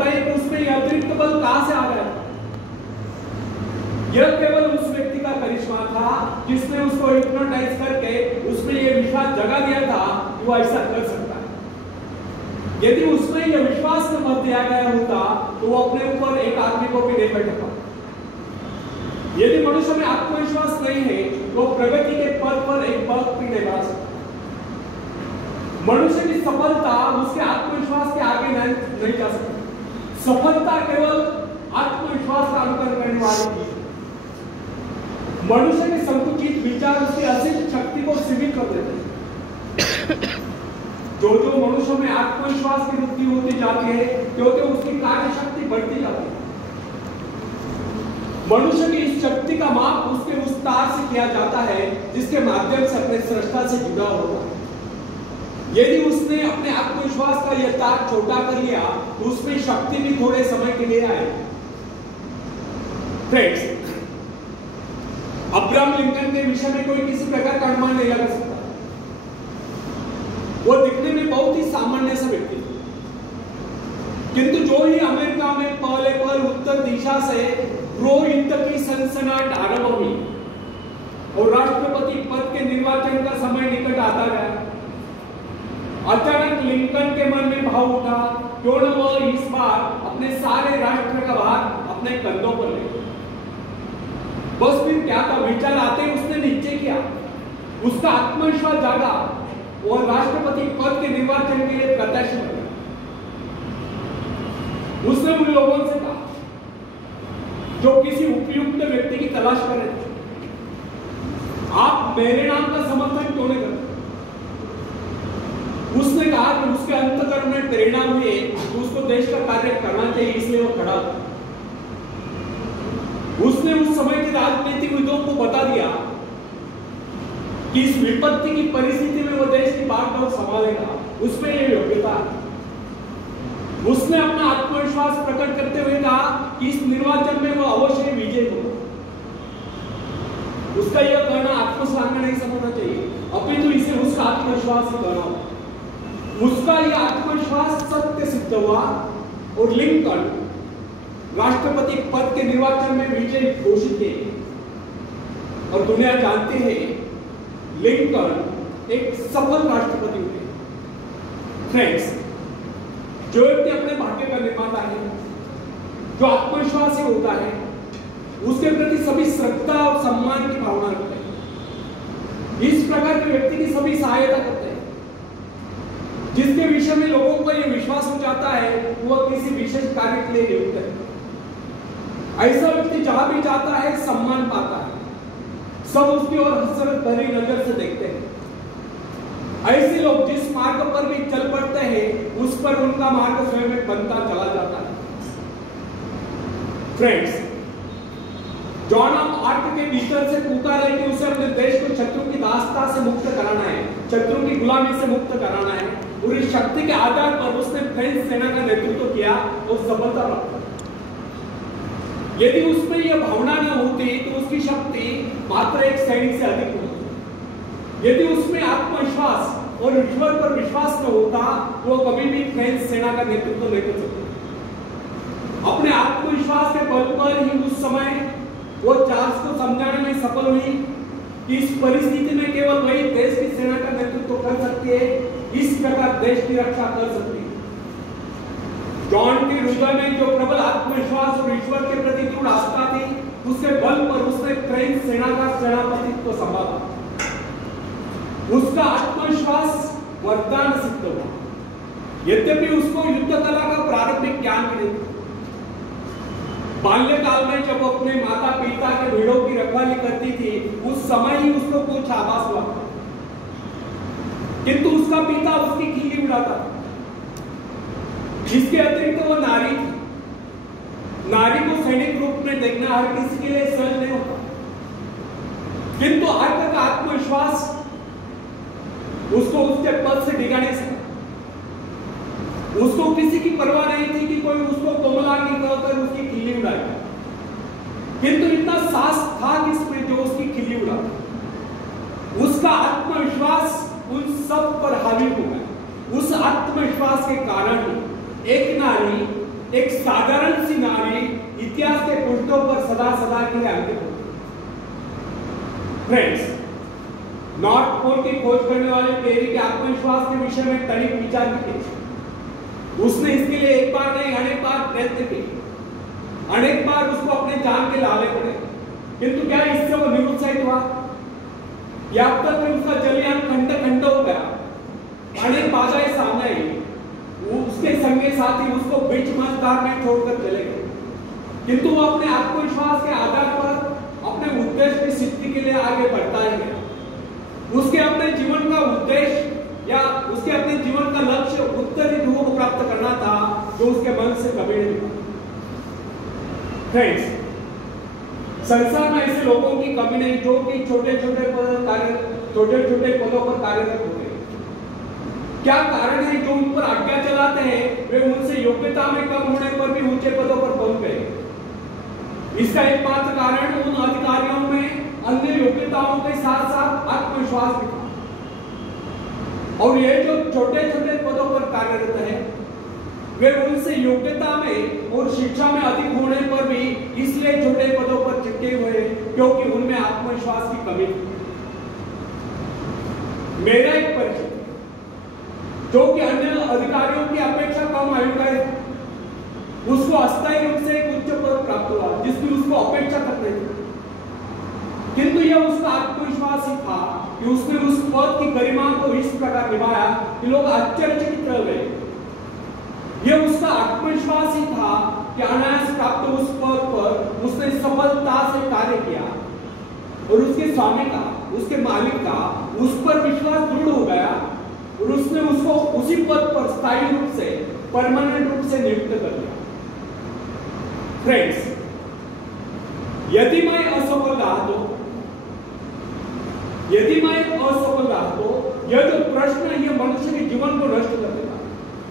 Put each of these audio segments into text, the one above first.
उसमें यह अतिरिक्त बल कहां से आ गया? यह केवल उस व्यक्ति का करिश्मा था जिसने उसको हिप्नोटाइज करके उसमें यह विश्वास जगा दिया था कि वो ऐसा कर सकता है। यदि उसमें यह विश्वास न मत दिया गया होता तो वो अपने ऊपर एक आदमी को भी नहीं बैठा पाता। यदि मनुष्य में आत्मविश्वास नहीं है तो प्रगति के पथ पर एक पग भी नहीं बढ़ा सकता। मनुष्य की सफलता उसके आत्मविश्वास के आगे नहीं जा सकती। सफलता केवल आत्मविश्वास का अनुकरण करने वाली है। मनुष्य के संकुचित विचार उसकी असीम शक्ति को सीमित कर देते हैं। जो मनुष्य में आत्मविश्वास की वृद्धि होती जाती है तो उसकी कार्य शक्ति बढ़ती जाती है। मनुष्य की इस शक्ति का माप उसके उस तार से किया जाता है जिसके माध्यम से अपने सृष्टा से जुड़ा होता है। यदि उसने अपने आत्मविश्वास का यह तार छोटा कर लिया तो उसमें शक्ति भी थोड़े समय के लिए आएगी। फ्रेंड्स, अब्राहम लिंकन के विषय में कोई किसी प्रकार का अनुमान नहीं लगा सकता। वो दिखने में बहुत ही सामान्य सा व्यक्ति थे, किंतु जो ही अमेरिका में पहले पल उत्तर दिशा से गृह युद्ध की सनसनाहट आरंभ हुई और राष्ट्रपति पद के निर्वाचन का समय निकट आता गया, अचानक लिंकन के मन में भाव उठा, क्यों न वो इस बार अपने सारे राष्ट्र का भार अपने कंधों पर ले। बस फिर क्या था, विचार आते ही उसने निश्चय किया, उसका आत्मविश्वास जागा और राष्ट्रपति पद के निर्वाचन के लिए प्रत्याशी बना। उसने उन लोगों से कहा जो किसी उपयुक्त व्यक्ति की तलाश कर रहे थे, आप मेरे नाम का समर्थन क्यों नहीं करते? उसने कहा कि उसके अंतःकरण में प्रेरणा हुई तो उसको देश का कार्य करना चाहिए, इसलिए वो खड़ा था। उसने उस समय के राजनीतिविदों को बता दिया कि इस विपत्ति की परिस्थिति में वो देश की बागडोर संभालेगा, उसमें ये योग्यता है। उसने अपना आत्मविश्वास प्रकट करते हुए कहा कि इस निर्वाचन में वो अवश्य विजय होगा। उसका यह कहना आत्मश्लाघना नहीं समझना चाहिए, अपितु इसे उसका आत्मविश्वास ही कहना होगा। उसका यह आत्मविश्वास सत्य सिद्ध हुआ और लिंकन राष्ट्रपति पद के निर्वाचन में विजय घोषित किए। और दुनिया जानती है लिंकन एक सफल राष्ट्रपति हुए। फ्रेंड्स, जो व्यक्ति अपने भाग्य का निर्माता है, जो आत्मविश्वासी होता है, उसके प्रति सभी श्रद्धा और सम्मान की भावना रखते हैं। इस प्रकार के व्यक्ति की सभी सहायता करते हैं। जिसके विषय में लोगों को यह विश्वास हो जाता है वह किसी विशेष कार्य के लिए नियुक्त है। ऐसा व्यक्ति जहां भी जाता है सम्मान पाता है, सब उसकी ओर हसरत भरी नजर से देखते हैं। ऐसे लोग जिस मार्ग पर भी चल पड़ते हैं उस पर उनका मार्ग स्वयं बनता चला जाता है। फ्रेंड्स, जॉन ऑफ आर्क के भीतर से पुकार है कि उसे अपने देश को शत्रु की दास्ता से मुक्त कराना है, शत्रु की गुलामी से मुक्त कराना है, और इस शक्ति के आधार पर उसने फ्रेंच सेना का नेतृत्व किया और सफलता प्राप्त की। यदि उसमें यह भावना न होती तो उसकी शक्ति मात्र एक सैनिक से अधिक होती। यदि उसमें आत्मविश्वास और ईश्वर पर विश्वास न होता तो वो कभी भी फ्रेंच सेना का नेतृत्व नहीं कर सकता। अपने आत्मविश्वास के बल पर ही उस समय वो चार्ल्स को समझाने में सफल हुई कि इस परिस्थिति में केवल वही देश की सेना का नेतृत्व कर सकती है, इस प्रकार देश की रक्षा कर सकती है। जॉन के हृदय में जो प्रबल आत्मविश्वास और ईश्वर के प्रति दृढ़ आस्था थी, उसके बल पर उसने फ्रेंच सेना का सेनापतित्व संभाला। उसका आत्मविश्वास वरदान सिद्ध हुआ, यद्यपि उसको युद्ध कला का प्रारंभिक ज्ञान भी नहीं था। बाल्यकाल में जब अपने माता पिता के भेड़ों की रखवाली करती थी उस समय ही उसको कुछ आभास हुआ, किंतु उसका पिता उसकी खिल्ली उड़ाता था। इसके अतिरिक्त वो नारी थी। नारी को सैनिक रूप में देखना हर किसी के लिए सहज नहीं होता, किंतु आर्क का आत्मविश्वास उसको उसके पद से डिगा नहीं सका। उसको किसी की परवाह नहीं थी कि कोई उसको कोमलांगी कहकर उसकी खिल्ली उड़ाए, किंतु इतना साहस था किसमें जो उसकी खिल्ली उड़ाता। उसका आत्मविश्वास उन सब पर हावी हो गया। उस आत्मविश्वास के कारण एक नारी एक साधारण सी नारी इतिहास के पुष्टों पर सदा सदा के लिए अंकित होती है। फ्रेंड्स, नॉर्थ पोल की खोज करने वाले पेरी के आत्मविश्वास के विषय में तनिक विचार किए। उसने इसके लिए एक बार नहीं अनेक बार प्रयत्न किए, अनेक बार उसको अपने जान के लाले पड़े, किंतु क्या इससे वो निरुत्साहित हुआ? यहाँ तक कि उसका जलयान खंड खंड हो गया, अनेक बाधाएं सामने आई, उसके संगे साथी उसको बीच मझधार में छोड़कर चले गए, किंतु वो अपने आत्मविश्वास के आधार पर अपने उद्देश्य की सिद्धि के लिए आगे बढ़ता ही गया। उसके अपने जीवन का उद्देश्य या उसके अपने जीवन का लक्ष्य उत्तरी ध्रुव को प्राप्त करना था, जो उसके मन से कभी नहीं था। फ्रेंड्स, संसार में ऐसे लोगों की कमी नहीं जो कि छोटे छोटे पदों पर कार्यरत होते हैं। क्या कारण है जो उन पर आज्ञा चलाते हैं? वे उनसे योग्यता में कम होने पर भी ऊंचे पदों पर पहुंच गए। इसका एकमात्र कारण उन अधिकारियों में अन्य योग्यताओं के साथ साथ आत्मविश्वास भी था। और ये जो छोटे छोटे पदों पर कार्यरत है, वे उनसे योग्यता में और शिक्षा में अधिक होने पर भी इसलिए छोटे पदों पर चिपके हुए क्योंकि उनमें आत्मविश्वास की कमी थी। मेरा एक परिचय जो कि अन्य अधिकारियों की अपेक्षा कम आयु का है, उसको अस्थायी रूप से एक उच्च पद प्राप्त हुआ जिसकी उसको अपेक्षा तक नहीं थी, किंतु यह उसका आत्मविश्वास ही था कि उसने उस पद की गरिमा को इस प्रकार निभाया कि लोग आश्चर्यचकित रह गए। यह उसका आत्मविश्वास ही था कि अनायास प्राप्त उस पद पर उसने सफलता से कार्य किया और उसके स्वामी का, उसके मालिक का उस पर विश्वास दृढ़ हो गया और उसने उसको उसी पद पर स्थायी रूप से, परमानेंट रूप से नियुक्त कर दिया। फ्रेंड्स, यदि मैं असफल रहा तो यह जो प्रश्न है यह मनुष्य के जीवन को नष्ट कर देगा।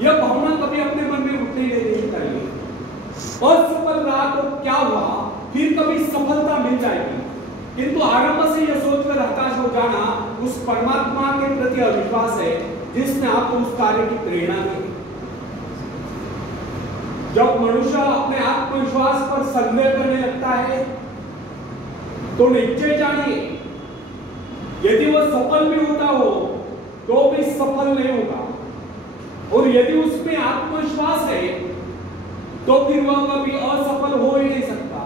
यह भावना कभी अपने मन में उठने नहीं देनी चाहिए। असफल रहा तो क्या हुआ, फिर कभी सफलता मिल जाएगी, किंतु आरंभ से यह सोचकर हताश हो जाना उस परमात्मा के प्रति अविश्वास है जिसने आपको उस कार्य की प्रेरणा दी। जब मनुष्य अपने आत्मविश्वास पर संदेह करने लगता है तो निश्चय जानिए यदि वह सफल भी होता हो तो भी सफल नहीं होगा, और यदि उसमें आत्मविश्वास है तो फिर वह कभी असफल हो ही नहीं सकता।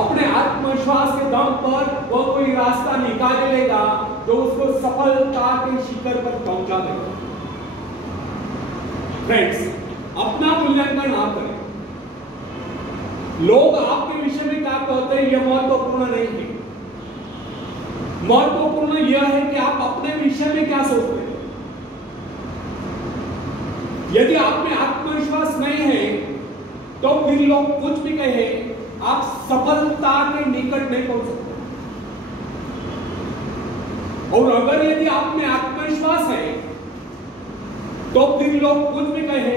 अपने आत्मविश्वास के दम पर वह कोई रास्ता निकाल लेगा जो उसको सफलता के शिखर पर पहुंचा देगा। फ्रेंड्स, अपना मूल्यांकन आप करें। लोग आपके विषय में क्या कहते हैं यह महत्वपूर्ण नहीं है। महत्वपूर्ण यह है कि आप अपने विषय में क्या सोचते हैं। यदि आप में आत्मविश्वास नहीं है तो फिर लोग कुछ भी कहे, आप सफलता के निकट नहीं पहुंच सकते। और अगर यदि आप में आत्मविश्वास है तो फिर लोग कुछ भी कहे,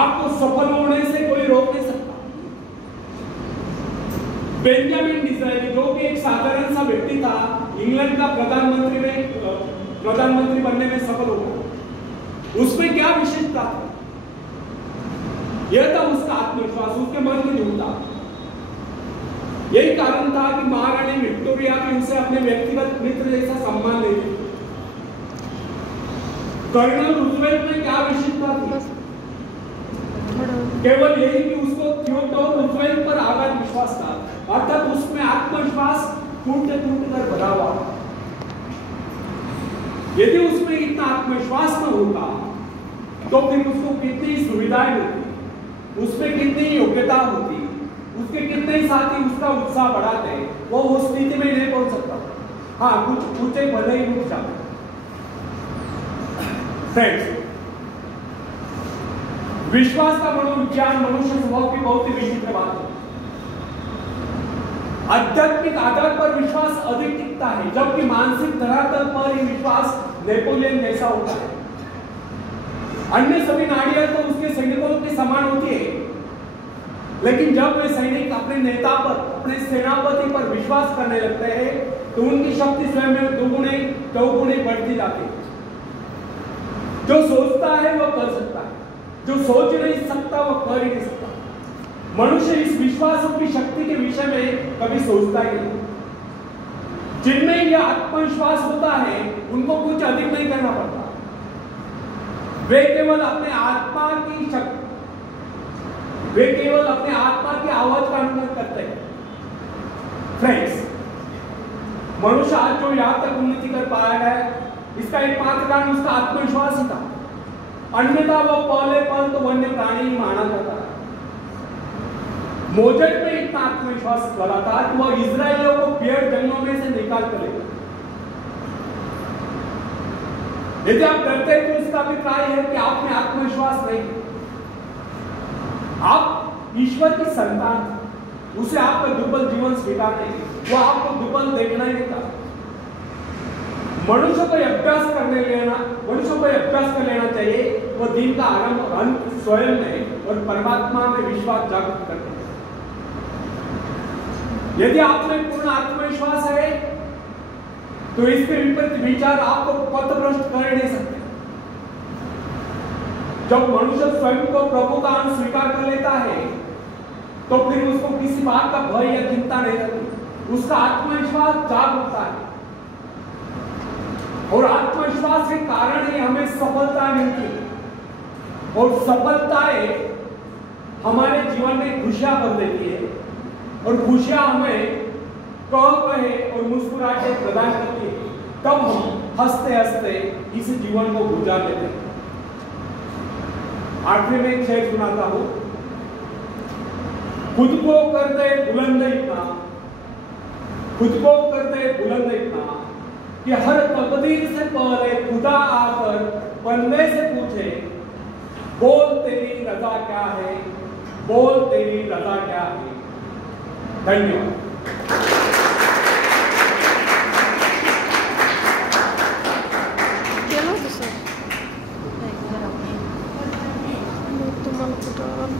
आपको सफल होने से कोई रोक नहीं सकता। बेंजामिन डिज़ायरी जो कि एक साधारण सा व्यक्ति था, इंग्लैंड का प्रधानमंत्री बनने में सफल हो गया। उसमें क्या विशेषता था? यह था उसका आत्मविश्वास, उसके मन में जो था। यही कारण था कि महारानी विक्टोरिया भी उसे अपने व्यक्तिगत मित्र जैसा सम्मान देती। कर्नल रूजवेल्ट में क्या विशेषता थी? केवल यही कि उसको थियोडोर रूजवेल्ट पर आगाध विश्वास था, अर्थात उसमें आत्मविश्वास टूट कर भरा हुआ। यदि उसमें इतना आत्मविश्वास न होता तो फिर उसको कितनी सुविधाएं मिलती, उसमें कितनी योग्यता होती, उसके कितने साथी उसका उत्साह बढ़ाते, वो उस स्थिति में नहीं पहुंच सकता। हाँ, कुछ ऊंचे भले ही रुक जाते। फ्रेंड्स, विश्वास का मनोविज्ञान मनुष्य स्वभाव की बहुत ही विचित्र बात है। आध्यात्मिक आधार पर विश्वास अधिक टिकता है, जबकि मानसिक धरातल पर ही विश्वास नेपोलियन जैसा होता है। अन्य सभी नाड़ियां तो उसके सैनिकों के समान होती है, लेकिन जब वे सैनिक अपने नेता पर, अपने सेनापति पर विश्वास करने लगते हैं तो उनकी शक्ति स्वयं में दोगुनी चौगुनी बढ़ती जाती है। जो सोचता है वह कर सकता है, जो सोच नहीं सकता वो कर ही नहीं सकता। मनुष्य इस विश्वासों की शक्ति के विषय में कभी सोचता ही नहीं। जिनमें यह आत्मविश्वास होता है उनको कुछ अधिक नहीं करना पड़ता, वे केवल अपने आत्मा की शक्ति, वे केवल अपने आत्मा की आवाज का अनुकरण करते हैं। फ्रेंड्स, मनुष्य आज जो यहां तक उन्नति कर पाया है, इसका एकमात्र कारण उसका आत्मविश्वास ही था। अन्यथा वो पहले पल तो वन्य प्राणी ही माना जाता है। मोजेस में इतना आत्मविश्वास भरा था कि वह इजरायलियों को पेड़ जंगलों में से निकाल कर लेगा। यदि आप डरते हैं तो इसका अभिप्राय है कि आप में आत्मविश्वास नहीं, आप ईश्वर की संतान, उसे आपका दुर्बल जीवन स्वीकार नहीं, वो आपको दुर्बल देखना ही नहीं था। मनुष्य को अभ्यास कर लेना चाहिए। वो दिन का आरंभ और अंत स्वयं में और परमात्मा में विश्वास जागृत करते हैं। यदि आप में पूर्ण आत्मविश्वास है तो इसके विपरीत विचार आपको पथभ्रष्ट कर नहीं सकते। जब मनुष्य स्वयं को प्रभु का अंश स्वीकार कर लेता है तो फिर उसको किसी बात का भय या चिंता नहीं रहती, उसका आत्मविश्वास जाग उठता है और आत्मविश्वास के कारण ही हमें सफलता मिलती है और सफलताएं हमारे जीवन में खुशियां भर देती है और खुशियां हमें कहे और मुस्कुराहट प्रदान करती है। तब हम हंसते हंसते इस जीवन को गुजार लेते हैं। आखिर में एक शेर सुनाता हूं। खुद को कर दे बुलंद इतना, खुद को कर दे बुलंद इतना कि हर तकदीर से पहले खुदा आकर बंदे से पूछे, बोल तेरी रजा क्या है, बोल तेरी रजा क्या है। धन्यवाद। तुम्हाला कुठं